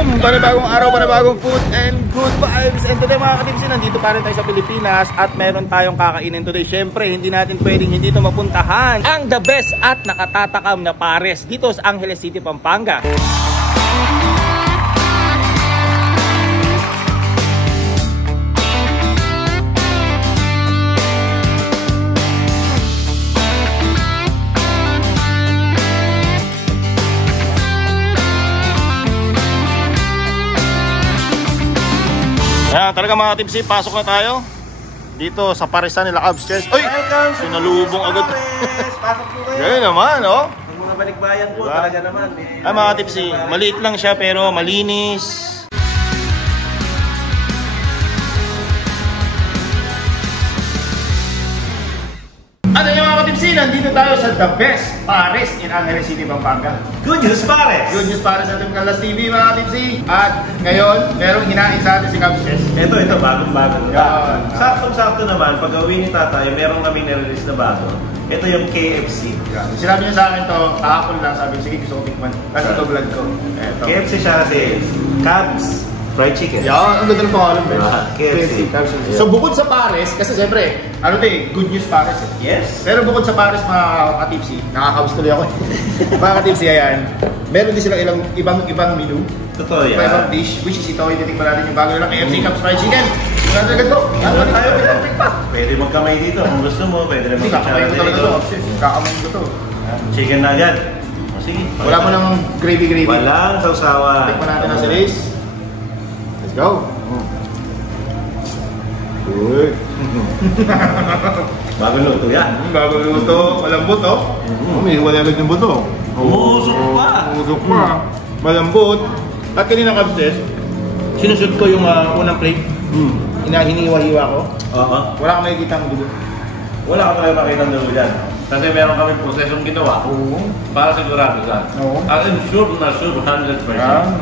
Boom! Panibagong araw, panibagong food and good vibes. And today mga katipsi, nandito pa rin tayo sa Pilipinas at meron tayong kakainin today. Siyempre, hindi natin pwedeng hindi ito mapuntahan ang the best at nakatatakam na pares dito sa Angeles City, Pampanga. Yan, talaga mga tipsy, pasok na tayo dito sa parisan nila upstairs. Uy! Sinalubong agad. Pasok po kayo. Ganyan naman, oh. Ang mga balikbayan po, diba? Talaga naman. Ay mga tipsy, maliit lang siya pero malinis. At ayun mga katipsi, nandito tayo sa the best pares in Angeles City, Pampanga. Good news pares! Good news pares sa ating Kalas TV mga katipsi. At ngayon, merong hinain sa atin si Capses. Ito, bagong-bago. Yan. Saktong-sakto naman, pag gawin ni tatay, merong kami nare-release na bago. Ito yung KFC. Yan. Sinabi niya sa akin to, kahapon lang, sabi ko, sige, gusto ko tikman. Kasi ito vlog ko. Ito. KFC siya kasi, Cubs Fried Chicken. Yan, ang ganda ng pangalan, Ben. KFC. So bukod sa pares, kasi siyempre, ano good news pares eh. Yes. Pero bukod sa pares mga katipsi, nakaka-house tuloy ako. Mga katipsi, ayan. Meron din silang ibang menu. Totoo yan. Ibang dish, which is ito, ititikman natin yung bago ng KFC Cubs Fried Chicken. Wala talaga ito. Ano tayo, may pa. Pwede magkamay dito kung gusto mo. Pwede naman kakamay ko talaga ito. Kakamay ko ito. Chicken nugget. Sige. Wala mo ng gravy. Walang sausawa. Tikman natin ang silis. Let's go. Good. Bagong luto yan. Bagong luto. Malambot, oh. May hiwalay agad yung buto. Umusok pa. Umusok pa. Malambot. At kanina Capses, sinusot ko yung unang plate. Hiniwa-hiwa ko. Oo. Wala kang makikita ang dugo. Wala ka talaga makita ng dugo dyan. Kasi meron kami prosesong ginawa. Para sigurado ka. As in sure na sure 100%.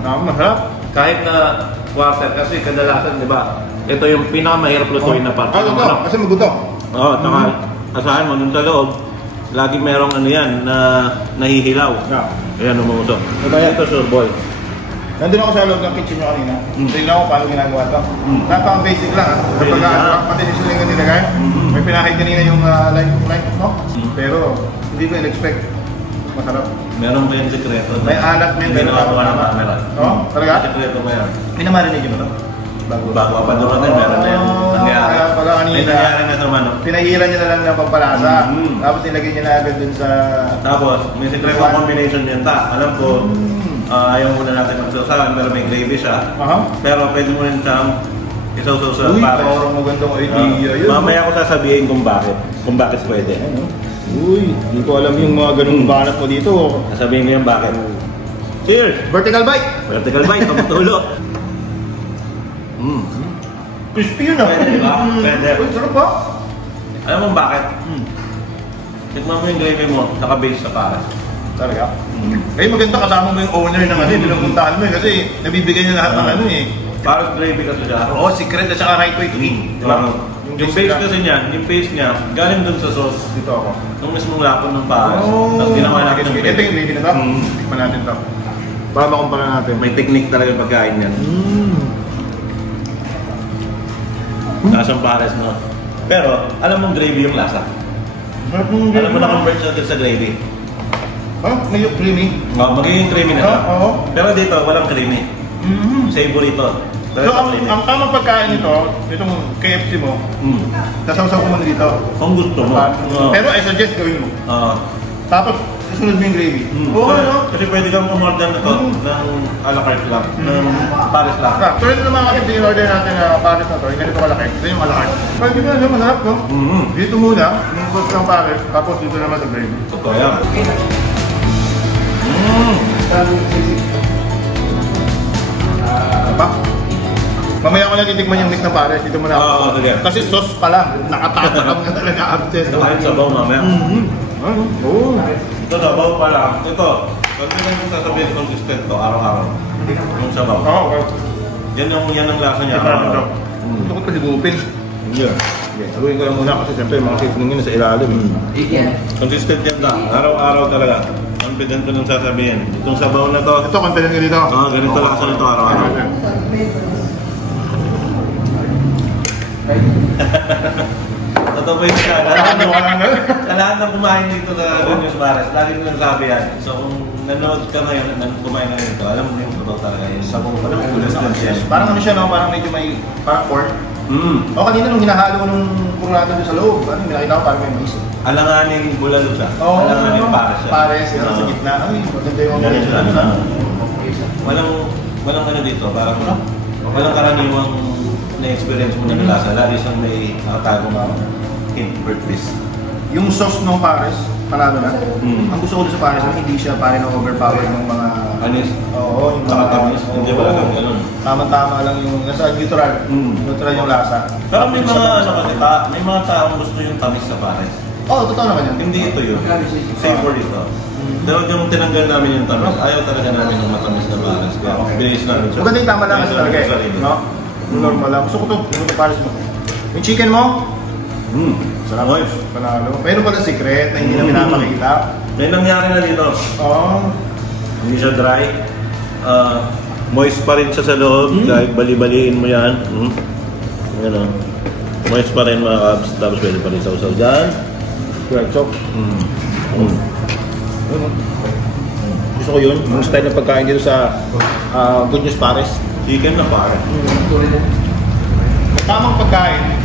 Masarap. Kahit na quarter kasi kadalasan, di ba? Ito yung pinakamahirap lutuin na parte ng manok. Kasi maguto. Oo, taka. Asahan mo dun sa loob, lagi merong ano yan na nahihilaw. Ayan, umuusok. Ito sure boy. Nandun ako sa loob ng kitchen nyo kanina. Tingnan ko paano ginagawa ito. Napaka-basic lang ha. Kapag pati nisuling ka nilagay, may pinahid kanina yung light, no? Pero hindi ko in-expect. Masarap. Meron ba yung sekreto? May alat, may hindi nakagawa ng camera. Oo? Talaga? Sekreto ba yan? Pinamarinig nyo ba ito? Bago pa doon natin, meron na yan. Nangyari. May nangyari na sa manok. Pinahiran nyo na lang ng pampalasa. Tapos nilagay nyo na agad dun sa... Tapos, may sekreto combination yan ta. Alam ko, ayaw muna natin magsasalan, pero may gravy siya. Pero pwede mo rin siyang isaw-saw sa pares. Uy, parang magandang idea yun. Mamaya ko sasabihin kung bakit pwede. Uy, hindi ko alam yung mga ganung banat mo dito. Sasabihin mo yan bakit. Cheers! Vertical bite! Vertical bite, pamutulo. Crispy yun ah. Pwede ba? Pwede. Uy, sarap ba? Alam mo bakit? Tikman mo yung gravy mo, naka-base sa pares. Talaga? Eh maganda kasama mo yung owner ng ano, pinagpuntahan mo eh. Kasi nabibigay niya lahat ng ano eh. Pares gravy kasi siya. Oo, secret at saka right way to eat. Diba? Yung base kasi niya, yung base niya, galing dun sa sauce. Dito ako. Nung mismong lapon ng pares. Tapos ginawa natin ng Ito yung gravy na ito. Tikman natin ito. Para makumpara natin. May technique talaga yung pagkain niyan. Lasang pares mo. Pero, alam mong gravy yung lasa. Alam mo na-convert siya sa gravy. May creamy? Oo, magiging creamy na siya. Oo. Pero dito, walang creamy. Savory ito. So, ang tamang pagkain nito, itong KFC mo, sasaw-saw ko muna dito. Kung gusto mo. Pero I suggest gawin mo. Tapos, susunod mo yung gravy. Kasi pwede kang umorder na ito ng a la carte lang. Ng pares lang. Tulad ng mga kapit, in-order natin na pares na ito, yung ganito kalaki. Ito yung malaki. Pwede mo na, masarap no? Dito muna, yung sauce ng pares, tapos dito naman sa gravy. Totoo yan. Diba? Mamaya ko lang titikman yung mix na pares, dito muna ako. Kasi sauce pa lang, nakatatakam na talaga upstairs. Kahit sabaw mamaya. Ito sabaw pa lang. Ito, pag mo sasabihin consistent to, araw-araw. Yung sabaw. Yan ang lasa niya. Gusto ko pa sigupin. Saluhin ko lang muna kasi siyempre mga seasoning yun sa ilalim. Consistent yan ta. Araw-araw talaga. Ang confident ko nang sasabihin. Itong sabaw na to. Ito, confident ka dito? Oo, ganito lang sa nito araw-araw. Totoo ba yung kailangan na kumain dito sa Gunyos Pares. Lagi ko nang sabi yan. So kung nanonood ka ngayon at kumain na nito, alam mo yung totoo talaga yung sabaw pa ng ulas lang siya. Parang ano siya, no? Parang medyo may parang pork. O kanina nung hinahalo nung kurado doon sa loob, ano yung nakita ko parang may mais. Alanganing bulalo siya. Alanganing pares siya. Pares, yun sa gitna. Ay, maganda yung mga walang ano dito, parang walang karaniwang na-experience mo na lasa. Lagi siyang may nakatagong hint or twist. Yung sauce ng pares, panalo na. Ang gusto ko doon sa pares, hindi siya pare na overpower ng mga... Anis? Oo, yung mga tamis. Hindi wala kang gano'n. Tama-tama lang yung nasa neutral. Neutral yung lasa. Pero may mga ano kasi may mga taong gusto yung tamis sa pares. Oo, totoo naman yan. Hindi ito yun. Savor ito. Pero yung tinanggal namin yung tamis, ayaw talaga namin yung matamis na pares. Kaya bilis namin siya. Maganda yung tama lang kasi talaga eh. No? Normal lang. Gusto ko ito. Yung pares mo. Yung chicken mo? Sarap. Panalo. Mayroon pala secret na hindi na pinapakita. May nangyari na dito. Oo. Hindi siya dry. Moist pa rin siya sa loob. Kahit bali-baliin mo yan. Yan o. Moist pa rin mga kabs. Tapos pwede pa rin sausaw dyan. Correct. So, gusto ko yun. Yung style ng pagkain dito sa Gunyos Pares. Chicken na pare. Tamang pagkain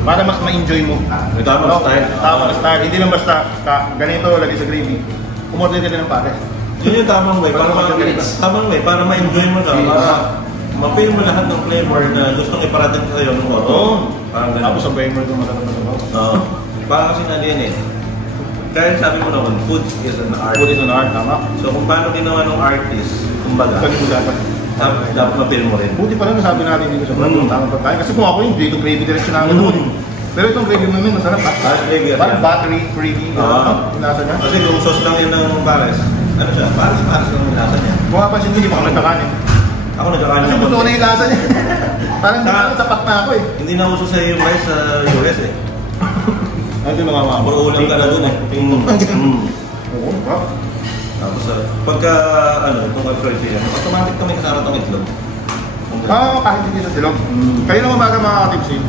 para mas ma-enjoy mo. May tamang style. Tamang style. Hindi lang basta ganito, lagi sa gravy. Umorder ka din ng pares. Yun yung tamang way. Para ma-enjoy mo na. Para ma-feel mo lahat ng flavor na gustong iparating sa'yo ng auto. Parang ganito. Tapos sabay mo ito matatapat. Oo. Parang kasi naliyan eh. Dahil sabi mo naman, food is an art. Food is an art, tama. So kung paano ginawa ng artist, kumbaga, dapat ma-feel mo rin. Buti pala nasabi natin dito sa brand ng tamang pagkain. Kasi kung ako yung dito gravy direction namin naman. Pero itong gravy namin masarap. Parang battery gravy. Yung lasa niya. Kasi kung sauce lang yun ng pares, ano siya? Pares lang yung lasa niya. Kung mapapansin hindi pa ako nagkakanin. Ako nagkakanin. Kasi gusto ko na yung lasa niya. Parang sapat na ako eh. Hindi na uso sa'yo yung rice sa US eh. Ano ito nakama? Puro ulam ka na dun eh. Oo, ba? Tapos pagka itong fried chicken, automatic kami kasama itong itlog. Kahit hindi sa silog. Kaya naman umaga mga katipsin.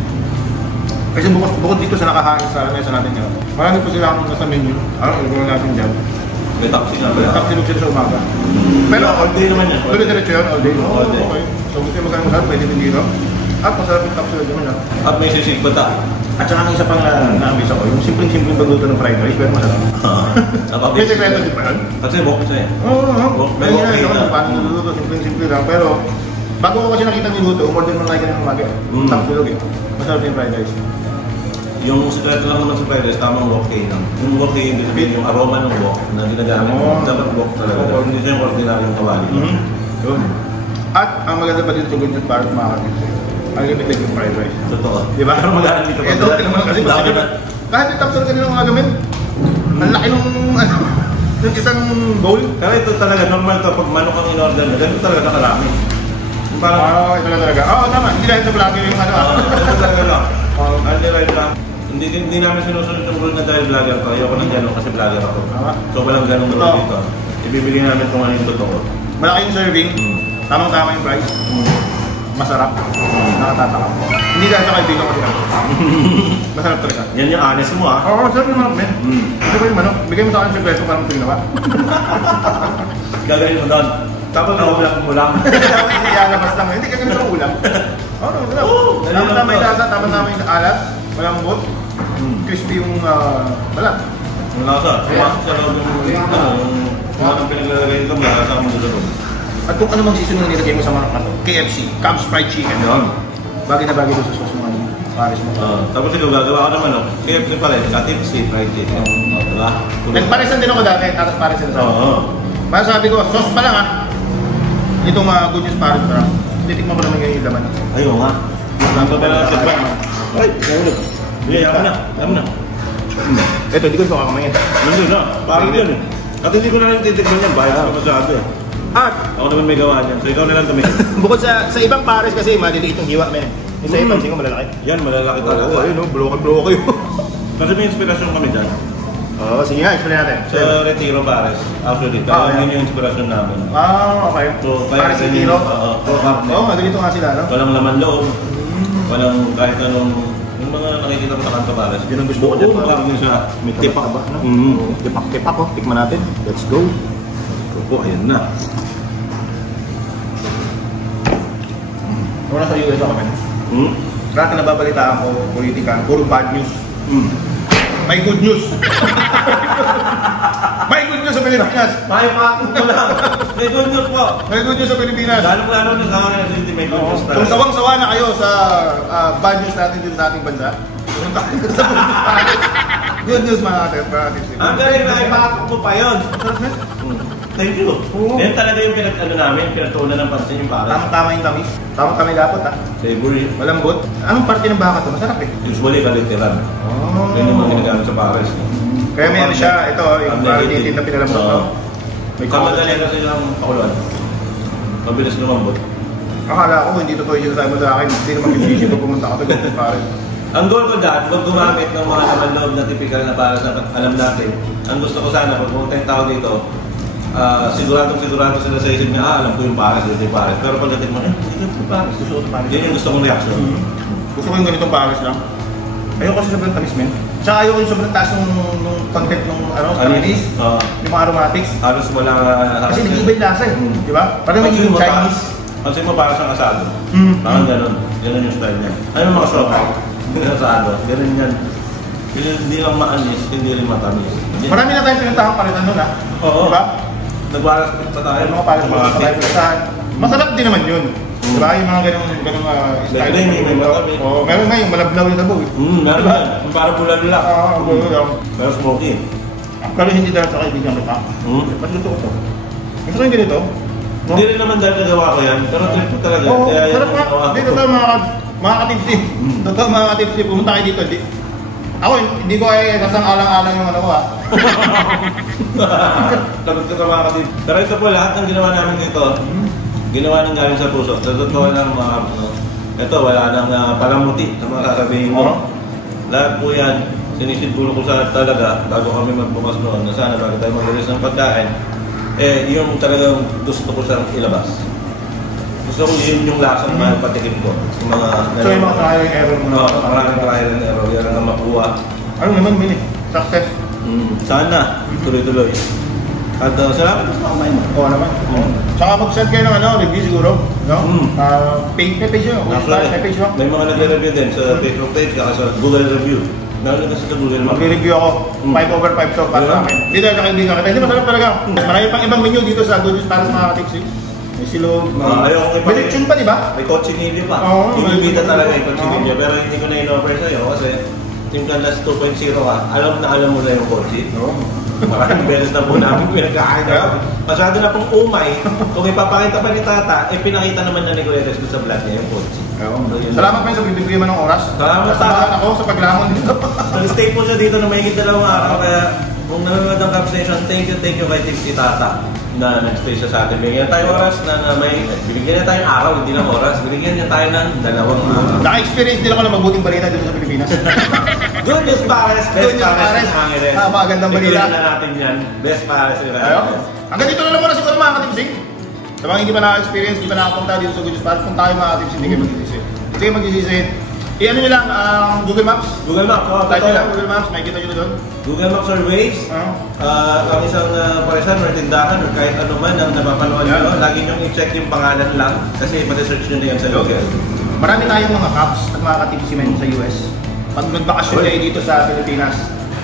Kasi bukod dito sa nakahain sa mesa natin yun. Marami po sila akong nasa menu. Ilagay natin dyan. May taxi nga ba yan? Tapsilog sila sa umaga. Pero all day naman yan. Tuloy-diretso yun, all day. All day. Okay. So buti magkano masarap, pwede din dito. At masarap yung tapsilog naman yan. At may sisig bata. At saka ang isa pang na-ambis ako, yung simpleng-simpleng pagluto ng fried rice, pero masarap. May sekreto din ba yan? Kasi wok siya eh. Oo. May wok kayo na. Paano niluluto, simpleng-simple lang. Pero bago ko kasi nakita niluto, umorder mo na like ng umaga. Tapsilog eh. Masarap yung fried rice. Yung sekreto lang naman sa fried rice, tamang wok kayo lang. Yung wok kayo, ibig sabihin yung aroma ng wok na ginagamit mo. Dapat wok talaga. Hindi siya yung ordinaryong kawali. Yun. At ang maganda pa dito sa Gunyos Pares mga katipsin. Unlimited yung fried rice. Totoo. Di ba? Parang mag-aaral dito. Ito, naman kasi kahit yung tapsal kanina mga gamin, ang laki nung yung isang bowl. Pero ito talaga, normal to pag manok ang in-order nyo, ganito talaga nakarami. Parang, ito na talaga. Tama. Hindi dahil sa vlogger yung ano. Ito talaga lang. Right lang. Hindi namin sinusunod yung rule na dahil vlogger ko. Ayoko ng gano'n kasi vlogger ako. So walang gano'ng rule dito. Ibibigay namin kung ano yung totoo. Malaki yung serving. Tamang-tama yung price. Masarap. Nakatatakam. Hindi dahil sa kaibigan ko sila. Masarap talaga. Yan yung honest mo ah. Oo, sarap yung manok, men. Ano ba yung manok? Bigay mo sa akin sekreto parang ito ginawa. Gagawin mo doon. Tapos mo lang. Hindi ilalabas lang. Hindi gagawin mo ulam. Oo, sarap. Tama-tama yung lasa, tama-tama yung alat. Walang bot. Crispy yung balat. Yung lasa. Sa loob yung pinaglalagay ito, may lasa mo sa loob. At kung ano mang seasoning nilagay mo sa manok na to, KFC, Cubs Fried Chicken. Bagay na bagay doon sa sauce mo. Pares mo. Tapos ikaw gagawa ko ng manok. KFC pa rin, KFC fried chicken. Diba? Nagparesan din ako dati, tapos pares sila sa akin. Masasabi ko, sauce pa lang ha. Itong Gunyos Pares pa lang. Titikman ko naman yung laman. Ayaw nga. Nandito pa lang sa brand. Ay, nahulog. Hindi, yaman na. Yaman na. Ito, hindi ko ito kakamayin. Nandun na. Parang yun eh. At hindi ko na lang titikman yan. Bahit ko masyado eh. At ako naman may gawa dyan. So ikaw na lang tumingin. bukod sa ibang pares kasi maliliit yung hiwa, men. Yung sa ibang ko malalaki. Yan, malalaki talaga. Oo, ayun o. Bloke. Kasi may inspirasyon kami dyan. Oo, sige nga, explain natin. Sa Retiro, Pares. Actually, kaya yun yung inspirasyon namin. Okay. So, Pares Retiro? Oo, ganito nga sila, no? Walang laman loob. Walang kahit anong, yung mga nakikita mo sa kanto, Pares. Yun ang gusto ko dyan. Parang siya. May tipak ba? Tipak, oh. Tikman natin. Let's go. Opo, ayan na. Kung nasa US ako, man. Dati nababalitaan ko, politika, puro bad news. May good news. May good news sa Pilipinas. May lang. May good news po. May good news sa Pilipinas. Lalo na sa mga may good news talaga. Kung sawang-sawa na kayo sa bad news natin dito sa ating bansa, good news mga kapatid. Ang galing na ipatok mo pa yun. Thank you. Yan talaga yung pinagtuunan ng pansin yung Pares. Tama-tama yung tamis. Tama-tama yung lapot, ha? Savory. Malambot. Anong parte ng baka to? Masarap, eh. Usually, kaliteran. Yan yung mga ginagamit sa Pares. Kaya may ano siya, ito, yung parang na pinalambot, no? Kamadali kasi yung pakuluan. Mabilis lumambot. Akala ko, hindi totoo yung sabi mo sa akin. Hindi naman bibisip ko pumunta ka sa Pares. Ang goal ko dyan, huwag gumamit ng mga naman loob na typical na Pares na alam natin. Ang gusto ko sana, pag pumunta yung tao dito, sigurado sila sa isip niya, alam ko yung Pares, dito yung Pares. Pero pagdating mo, hindi ko yung Pares, gusto ko yung Pares. Yan yung gusto kong reaction. Gusto ko yung ganitong Pares lang. Ayoko kasi sobrang tamis, men. Tsaka ayoko yung sobrang taas nung content nung tamis, yung mga aromatics. Halos wala... Kasi nag-iba yung lasa, eh. Di ba? Parang nagiging Chinese. Pansin mo parang siyang asado. Parang ganun. Ganun yung style niya. Ano mga sopa? Asado. Ganun yan. Hindi lang maanis, hindi rin matamis. Marami na tayong pinuntahan palitan nun, ha? Oo. Diba? Nagwaras pa tayo. Mga pares mo sa tayo pinuntahan. Masarap din naman yun. Diba? Yung mga ganung style. Meron nga yung malablaw yung tabo. Meron yan. Parang bulalo lang. Bulalo lang. Pero smoky. Pero hindi dahil sa kaibigan kita. Mas gusto ko ito. Gusto ko yung ganito. Hindi rin naman dahil nagawa ko yan. Pero trip ko talaga. Oo, sarap nga. Hindi, totoo mga katipsi. Totoo mga katipsi. Pumunta kayo dito. Ako, hindi ko ay kasang alang-alang yung ano ko, ha? Lagot ka mga katip. Pero ito po, lahat ng ginawa namin dito, ginawa ng galing sa puso. Sa totoo lang mga ito, wala nang palamuti na mga sasabihin mo. Lahat po yan, sinisiguro ko sa talaga, bago kami magbukas noon, na sana bago tayo mag-release ng pagkain, yung talagang gusto ko siyang ilabas. Gusto ko yun yung lasang patikim ko. Yung mga... So yung mga trial and error mo na? Maraming trial and error. Yan ang makuha. Ano naman, Mini? Success? Sana. Tuloy-tuloy. At salamat sa mga kumain mo. Oo naman. Tsaka mag-send kayo ng review siguro. No? May page yun. May mga nagre-review din sa Facebook page kaya sa Google Review. Meron kasi sa Google Map. Mag-review ako. 5/5 to para sa akin. Hindi dahil nakaibigan kita. Hindi masarap talaga. Marami pang ibang menu dito sa Good News para sa mga katipsi. May silog. May lechon pa, di ba? May kotsinilyo pa. Oo. Ibibita talaga yung kotsinilyo. Pero hindi ko na in-offer sa'yo kasi Team Canlas 2.0 ka. Alam mo na yung kotsi. Maraming beses na po namin pinagkain na. Masyado na pong umay. Kung ipapakita pa ni Tata, pinakita naman na ni Kuletes ko sa vlog niya yung kotsi. Salamat pa sa bibigyan mo ng oras. Salamat sa ako sa paglamon dito. Nag-stay po siya dito na may higit 2 araw. Kaya kung nanonood ng Cup Station, thank you kay Tipsy Tata na nag-stay siya sa atin. Bigyan tayo oras na may bibigyan niya tayong araw, hindi lang oras. Bigyan niya tayo ng 2 araw. Naka-experience din ako ng mabuting balita dito sa Pilipinas. Good news Pares, best Pares ng Angeles. Magandang balita. Tignan na natin yan. Best Pares ng Angeles. Hanggang dito na lang muna siguro mga katipsing. Sa mga hindi pa naka-experience, hindi pa nakapunta dito sa Good News Pares, kung tayo mga katipsing, hindi kayo magsisisi. Hindi kayo magsisisi. I-ano nyo lang, Google Maps. Google Maps, Type nyo lang Google Maps, makikita nyo na doon. Google Maps or Waze, ang isang paresan or tindahan or kahit ano man ang napapanood nyo, lagi nyo i-check yung pangalan lang kasi pati-search nyo na yan sa Google. Marami tayong mga caps at mga katipsimen sa US. Pag nagbakasyon kayo dito sa Pilipinas,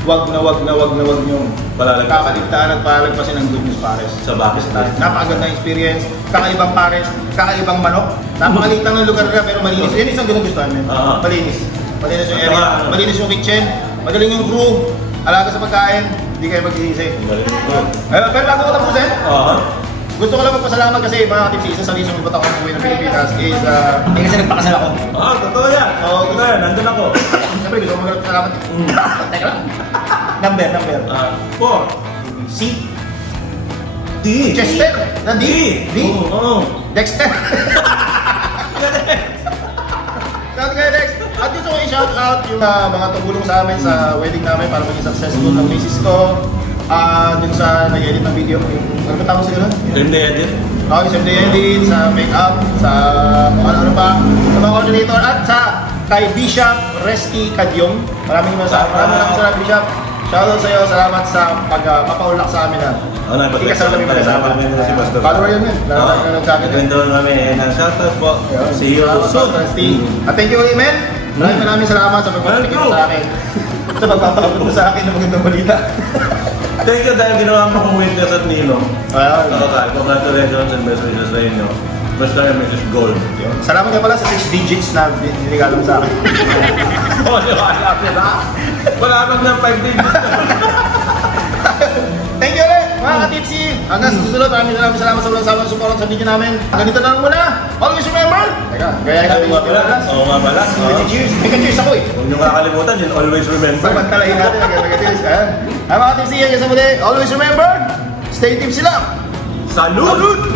wag na wag nyo kakaligtaan at palagpasin ng Good News Pares. Sa bakit? Napakagandang experience, kakaibang pares, kakaibang manok. Napakaliit lang ng lugar na pero malinis. Yan isang ginugustuhan mo. Malinis. Malinis yung area, malinis yung kitchen, magaling yung crew, alaga sa pagkain, hindi kayo magsisisi. Pero bago ko tapusin, gusto ko lang magpasalamat kasi mga katipsi, isa sa reason kung ba't ako umuwi ng Pilipinas is kasi nagpakasal ako. Totoo yan. Totoo yan, nandun ako. Siyempre gusto ko magpasalamat. Teka lang. Number. 4 C. D. Chester. Na D. Oo. Dexter. Shout out kay Dex. At gusto ko i-shout out yung mga tumulong sa amin sa wedding namin para maging successful ng misis ko. Dun sa nag-edit ng video, ano ba tawag siguro? Same day edit. Yung same day edit, sa make-up, sa ano pa, sa mga coordinator, at sa kay Bishop Resty Cadyong. Maraming salamat Bishop. Shoutout sa iyo, salamat sa pagpapaulak sa amin na. Ikasal kami mag-asama. Follower yun yun. Nagsabi din. Nagkwentuhan kami. Shoutout po. See you soon. At thank you, Amen. Maraming salamat sa pagpapatikip sa akin. Sa pagpapaabot mo sa akin ng magandang balita. Thank you dahil ginawa mo kong witness at Nino. Congratulations and best wishes sa inyo. Basta yung Mrs. Gold. Salamat nga pala sa 6 digits na binigalo mo sa akin. Wala naman ng 5 digits. Thank you ulit, mga ka-tipsy. Hanggang sa susunod, maraming salamat sa walang samang support sa video namin. Ganito na lang muna. Always remember. Teka, gaya natin yung pinalas. Oo nga pala. Cheers. May ka-cheers ako eh. Huwag nyo kakalimutan yun, always remember. Pagpantalayin natin, mag-cheers. Mga ka-tipsy, hanggang sa muli, always remember, stay tipsy lang. Salud!